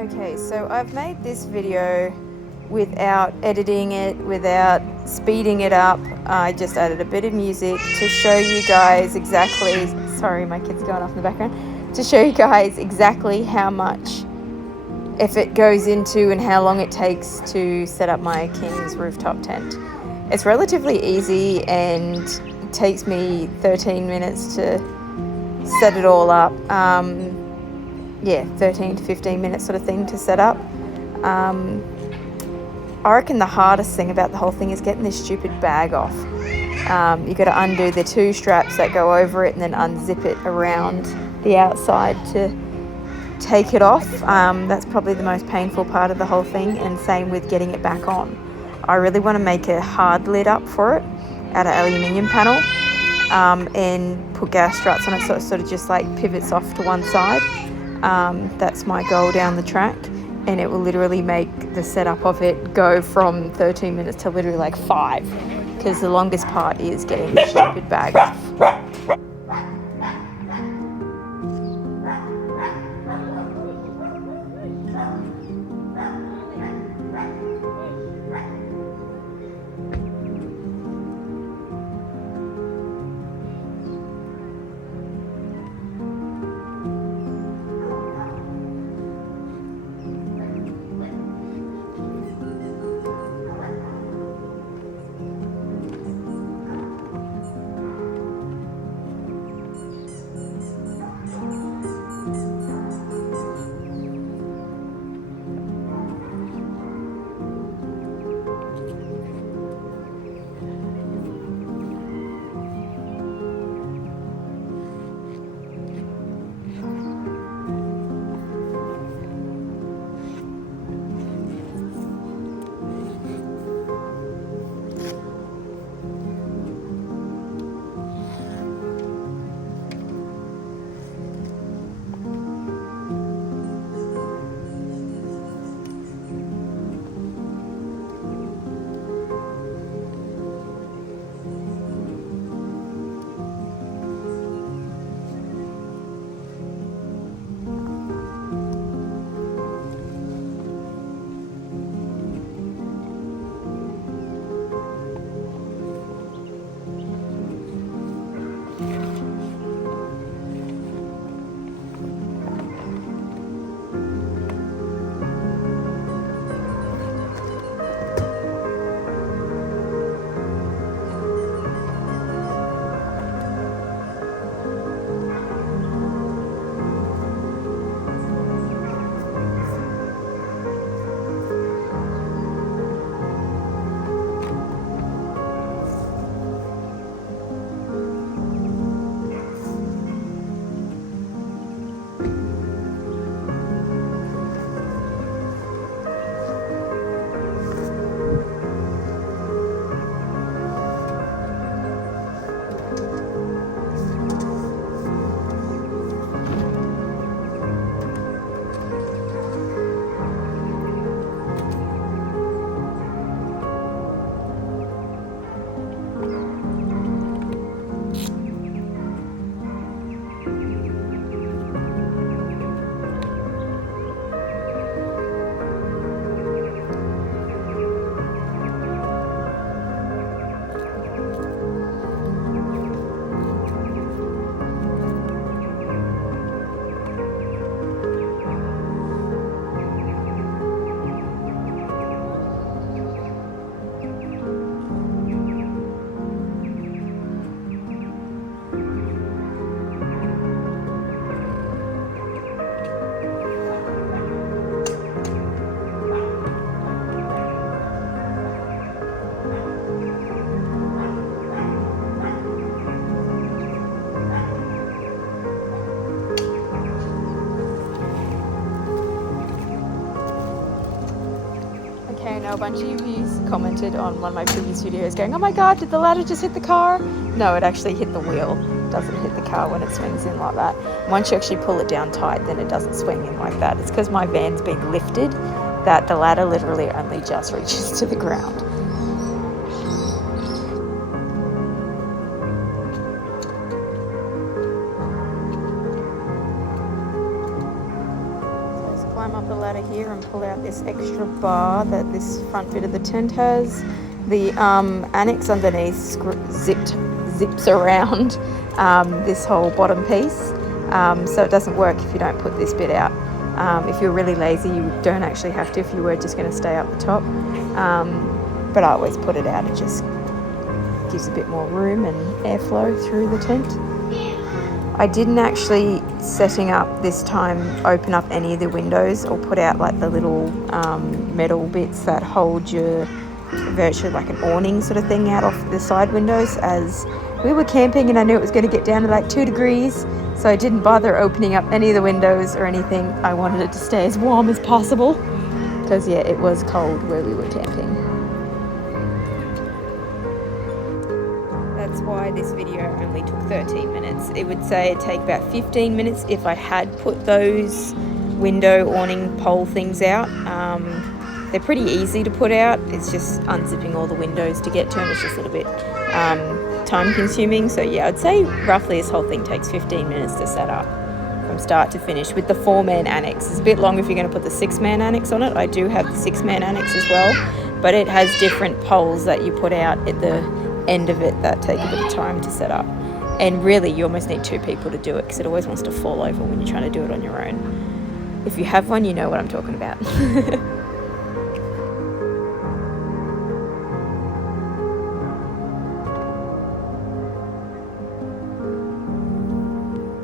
Okay, so I've made this video without editing it, without speeding it up. I just added a bit of music to show you guys exactly, sorry my kid's going off in the background, to show you guys exactly how much effort goes into and how long it takes to set up my King's rooftop tent. It's relatively easy and it takes me 13 minutes to set it all up. 13 to 15 minutes sort of thing to set up. I reckon the hardest thing about the whole thing is getting this stupid bag off. You got to undo the two straps that go over it and then unzip it around the outside to take it off. That's probably the most painful part of the whole thing, and same with getting it back on. I really want to make a hard lid up for it out of aluminium panel, and put gas struts on it so it sort of just like pivots off to one side. That's my goal down the track, and it will literally make the setup of it go from 13 minutes to literally like 5, because the longest part is getting the stupid bag off. A bunch of you commented on one of my previous videos going, oh my god, did the ladder just hit the car? No, it actually hit the wheel. It doesn't hit the car when it swings in like that. Once you actually pull it down tight, then it doesn't swing in like that. It's because my van's been lifted that the ladder literally only just reaches to the ground. climb up the ladder here and pull out this extra bar that this front bit of the tent has. The Annex underneath zips around this whole bottom piece, so it doesn't work if you don't put this bit out. If you're really lazy, you don't actually have to if you were just going to stay up the top, but I always put it out. It just gives a bit more room and airflow through the tent. I didn't actually, setting up this time, open up any of the windows or put out like the little metal bits that hold your, virtually like an awning sort of thing out off the side windows, as we were camping and I knew it was going to get down to like 2 degrees, so I didn't bother opening up any of the windows or anything. I wanted it to stay as warm as possible because yeah, it was cold where we were camping. That's why this video only took 13 minutes. It would say it'd take about 15 minutes if I had put those window awning pole things out. They're pretty easy to put out. It's just unzipping all the windows to get to them. It's just a little bit time consuming. So yeah, I'd say roughly this whole thing takes 15 minutes to set up from start to finish. With the 4-man annex, it's a bit longer if you're going to put the 6-man annex on it. I do have the 6-man annex as well, but it has different poles that you put out at the end of it that take a bit of time to set up. And really, you almost need 2 people to do it because it always wants to fall over when you're trying to do it on your own. If you have one, you know what I'm talking about.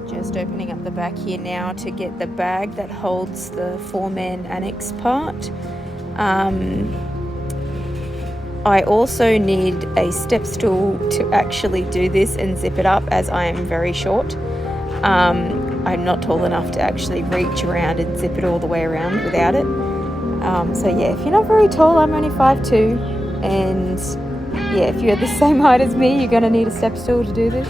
Just opening up the back here now to get the bag that holds the 4-man annex part. I also need a step stool to actually do this and zip it up, as I am very short. I'm not tall enough to actually reach around and zip it all the way around without it. So yeah, if you're not very tall, I'm only 5'2", and yeah, if you're the same height as me, you're gonna need a step stool to do this.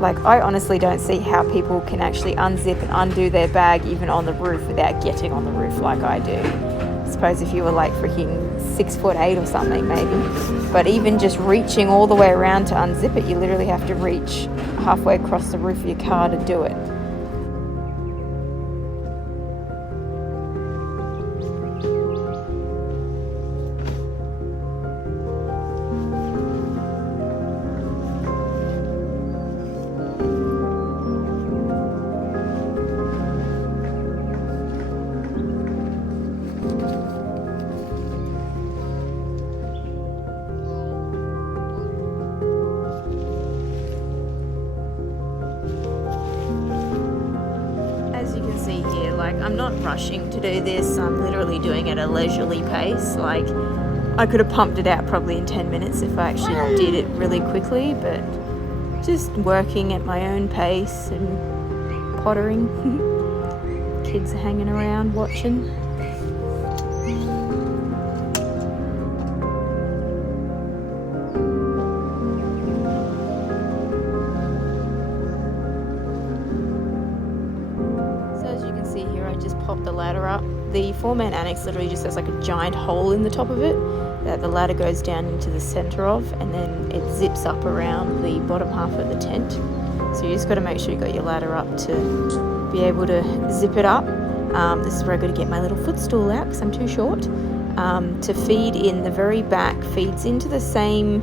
Like, I honestly don't see how people can actually unzip and undo their bag even on the roof without getting on the roof like I do. I suppose if you were like freaking 6'8" or something maybe, but even just reaching all the way around to unzip it, you literally have to reach halfway across the roof of your car to do it. Like, I'm not rushing to do this. I'm literally doing it at a leisurely pace. Like, I could have pumped it out probably in 10 minutes if I actually did it really quickly, but just working at my own pace and pottering. Kids are hanging around watching. Pop the ladder up. The 4-man annex literally just has like a giant hole in the top of it that the ladder goes down into the center of, and then it zips up around the bottom half of the tent. So you just got to make sure you got your ladder up to be able to zip it up. This is where I got to get my little footstool out because I'm too short. To feed in the very back, feeds into the same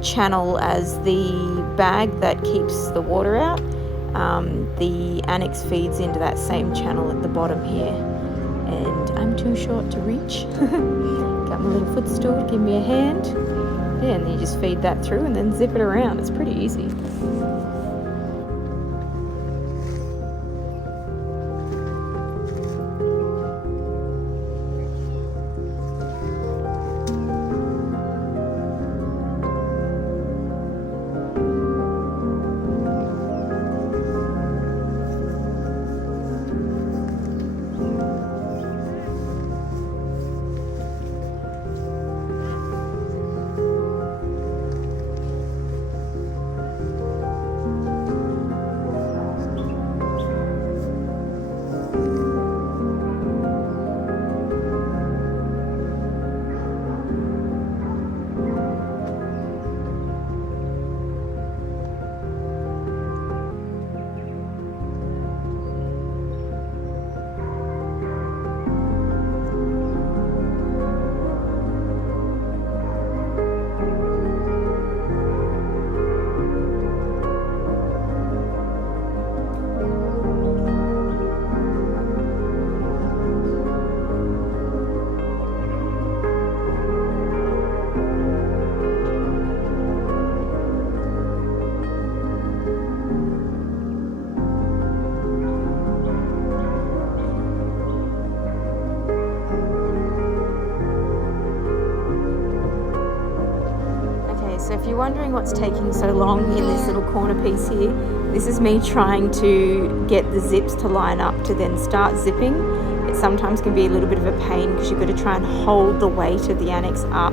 channel as the bag that keeps the water out. The annex feeds into that same channel at the bottom here, and I'm too short to reach. Got my little footstool to give me a hand. Yeah, and then you just feed that through and then zip it around. It's pretty easy. if you're wondering what's taking so long in this little corner piece here, this is me trying to get the zips to line up to then start zipping. It sometimes can be a little bit of a pain because you've got to try and hold the weight of the Annex up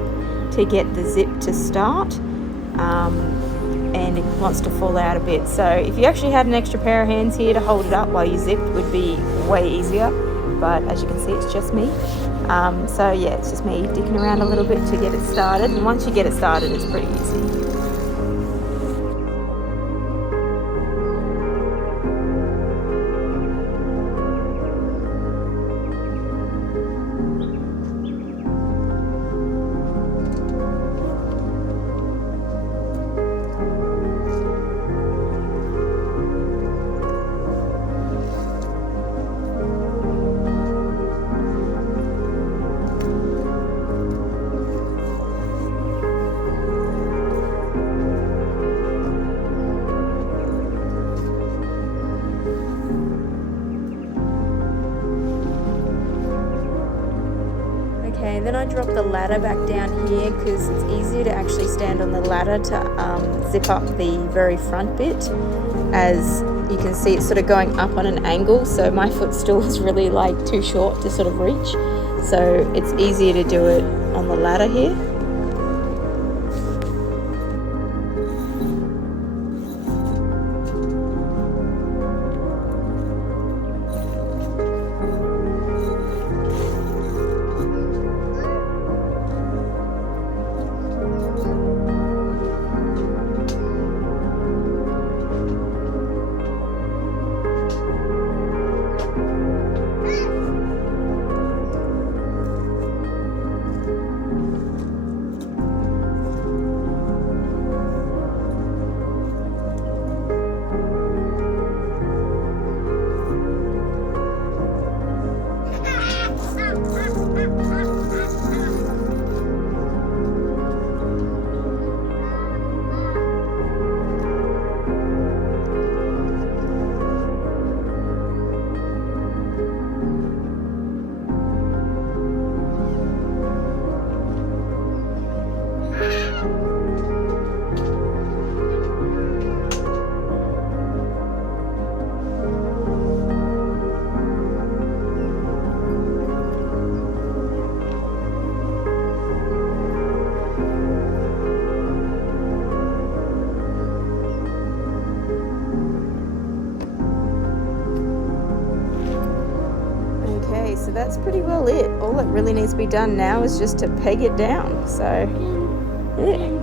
to get the zip to start, and it wants to fall out a bit. So if you actually had an extra pair of hands here to hold it up while you zipped, it would be way easier, but as you can see, it's just me. So yeah, it's just me dicking around a little bit to get it started, and once you get it started, it's pretty easy. Okay, then I drop the ladder back down here because it's easier to actually stand on the ladder to zip up the very front bit. As you can see, it's sort of going up on an angle, so my footstool is really like too short to sort of reach. So it's easier to do it on the ladder here. Okay, so that's pretty well it. All that really needs to be done now is just to peg it down. So, yeah.